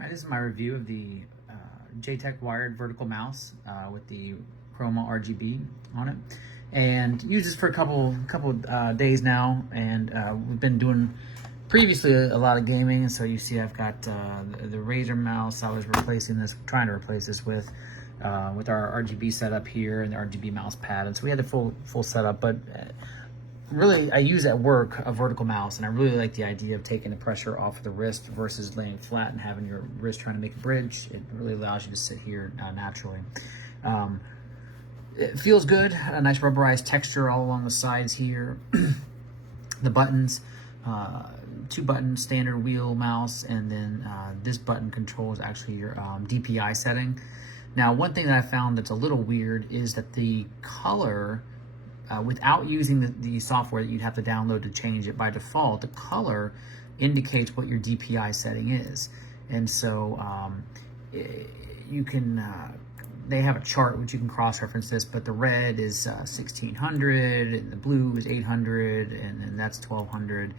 Hi, this is my review of the Tech wired vertical mouse with the Chroma RGB on it, and used this for a couple days now. And we've been doing previously a lot of gaming, so you see I've got the Razer mouse. I was trying to replace this with our RGB setup here and the RGB mouse pad, and so we had the full setup, but. Really, I use at work a vertical mouse, and I really like the idea of taking the pressure off of the wrist versus laying flat and having your wrist trying to make a bridge. It really allows you to sit here naturally. It feels good, a nice rubberized texture all along the sides here. The buttons, 2-button standard wheel mouse, and then this button controls actually your DPI setting. Now, one thing that I found that's a little weird is that the color, without using the software that you'd have to download to change it, by default, the color indicates what your DPI setting is. And so you can, they have a chart which you can cross-reference this, but the red is 1600, and the blue is 800, and then that's 1200,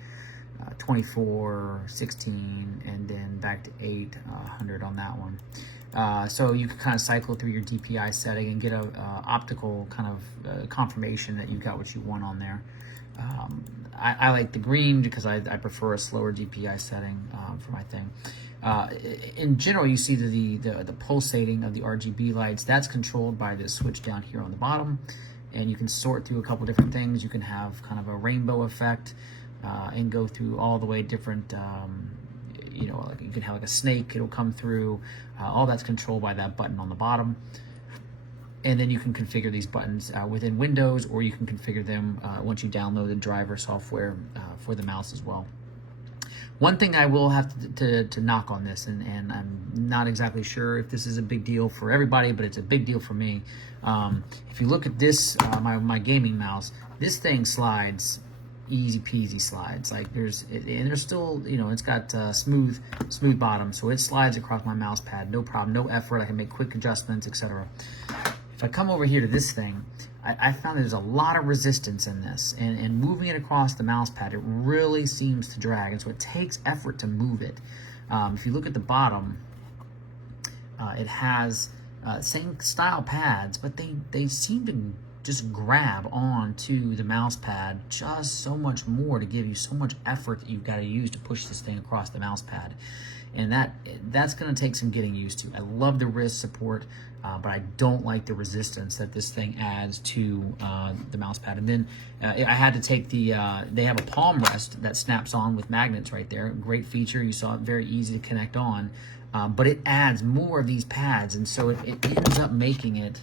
24, 16, and then back to 800 on that one. So you can kind of cycle through your DPI setting and get a optical kind of confirmation that you got what you want on there. I like the green because I prefer a slower DPI setting for my thing. In general, you see the pulsating of the RGB lights. That's controlled by this switch down here on the bottom, and you can sort through a couple different things. You can have kind of a rainbow effect and go through all the way different. You know, like you can have like a snake, it'll come through. All that's controlled by that button on the bottom. And then you can configure these buttons within Windows, or you can configure them once you download the driver software for the mouse as well. One thing I will have to knock on this, and I'm not exactly sure if this is a big deal for everybody, but it's a big deal for me. If you look at this, my gaming mouse, this thing slides easy peasy slides. Like there's still, you know, it's got smooth bottom, so it slides across my mouse pad, no problem, no effort. I can make quick adjustments, etc. If I come over here to this thing, I found there's a lot of resistance in this, and moving it across the mouse pad, it really seems to drag, and so it takes effort to move it. If you look at the bottom, it has same style pads, but they seem to just grab onto the mouse pad just so much more to give you so much effort that you've got to use to push this thing across the mouse pad. And that's going to take some getting used to. I love the wrist support, but I don't like the resistance that this thing adds to the mouse pad. And then I had to take they have a palm rest that snaps on with magnets right there. Great feature. You saw it, very easy to connect on, but it adds more of these pads, and so it ends up making it,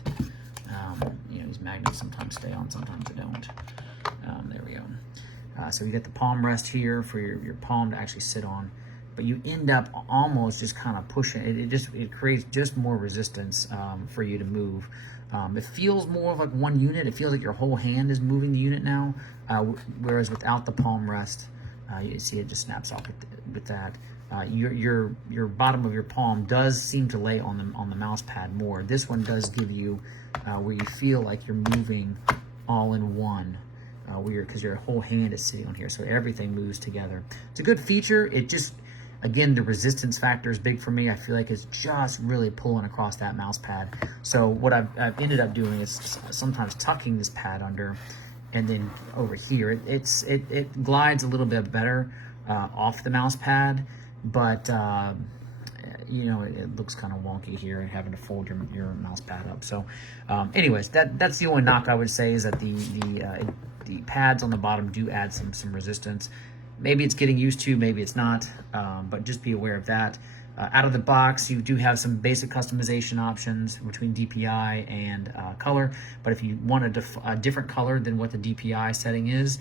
you know, these magnets sometimes stay on, sometimes they don't. There we go. So you get the palm rest here for your palm to actually sit on, but you end up almost just kind of pushing it. It creates just more resistance for you to move. It feels more of like one unit. It feels like your whole hand is moving the unit now, whereas without the palm rest, you see it just snaps off with that. Your bottom of your palm does seem to lay on the mouse pad more. This one does give you where you feel like you're moving all in one, because your whole hand is sitting on here, so everything moves together. It's a good feature. It just, again, the resistance factor is big for me. I feel like it's just really pulling across that mouse pad. So what I've ended up doing is sometimes tucking this pad under, and then over here it glides a little bit better off the mouse pad, but you know, it looks kind of wonky here and having to fold your mouse pad up. So anyways, that's the only knock I would say, is that the pads on the bottom do add some resistance. Maybe it's getting used to, maybe it's not, but just be aware of that. Out of the box, you do have some basic customization options between DPI and color, but if you want a different color than what the DPI setting is,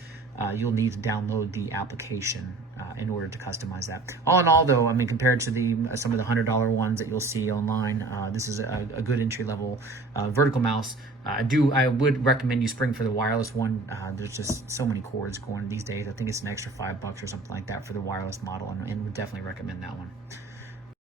you'll need to download the application in order to customize that. All in all, though, I mean, compared to some of the $100 ones that you'll see online, this is a good entry-level vertical mouse. I would recommend you spring for the wireless one. There's just so many cords going these days. I think it's an extra $5 or something like that for the wireless model, and would definitely recommend that one.